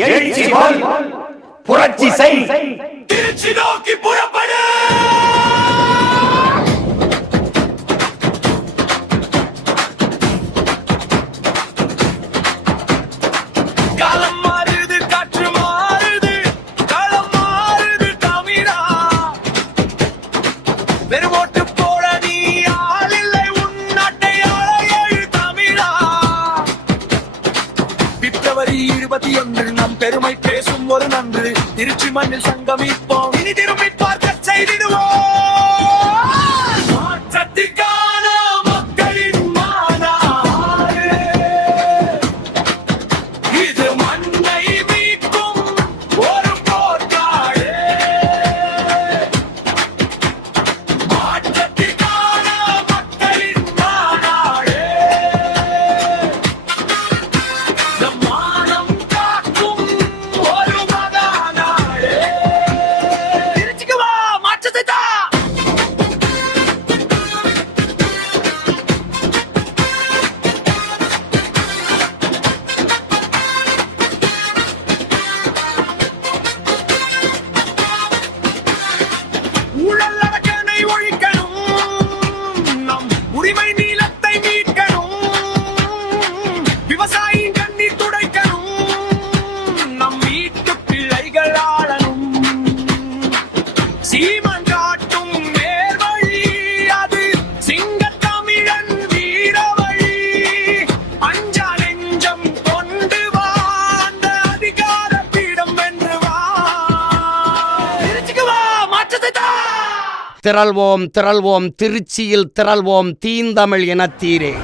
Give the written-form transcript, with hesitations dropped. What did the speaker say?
எழுச்சி போல் புரட்சி செய். திருச்சி நோக்கி புறப்படு. காலம் மாறுது, காற்று மாறுது, களம் மாறுது தமிழா. வெறும் ஓட்டு போட நீ ஆள் இல்லை, உன் நாட்டை ஆள எழு தமிழா. பிப்ரவரி 21 நம் பெருமை பேசும் ஒரு நன்று. திருச்சி மண்ணில் சங்கமிப்போம், இனி திரும்பி பார்க்க செய்திடுவோம். மாற்றத்திற்கான மக்களின் மாநாடு, இது மண்ணை மீட்கும் ஒரு போர்க்காடு. மாற்றத்திற்கான மக்களின் மாநாடு, நம் மானம் காக்கும் ஒரு மகாநாடு. திருச்சிக்கு வா, மாற்றத்தை தா. ஊழல் அடக்கனை ஒழிக்கணும், நம் உரிமை நீளத்தை மீட்கணும். விவசாயியின் கண்ணீர் துடைக்கணும், நம் வீட்டு பிள்ளைகள் ஆளணும். சீமன் காட்டும் நேர்வழி, அது சிங்கத்தமிழன் வீரவழி. அஞ்சா நெஞ்சம் கொண்டு வா, அந்த அதிகார பீடம் வென்று வா. திருச்சிக்கு வா, மாற்றத்தை தா. திரள்வோம் திரள்வோம் திருச்சியில் திரள்வோம் தீந்தமிழ் இனத்தீரே.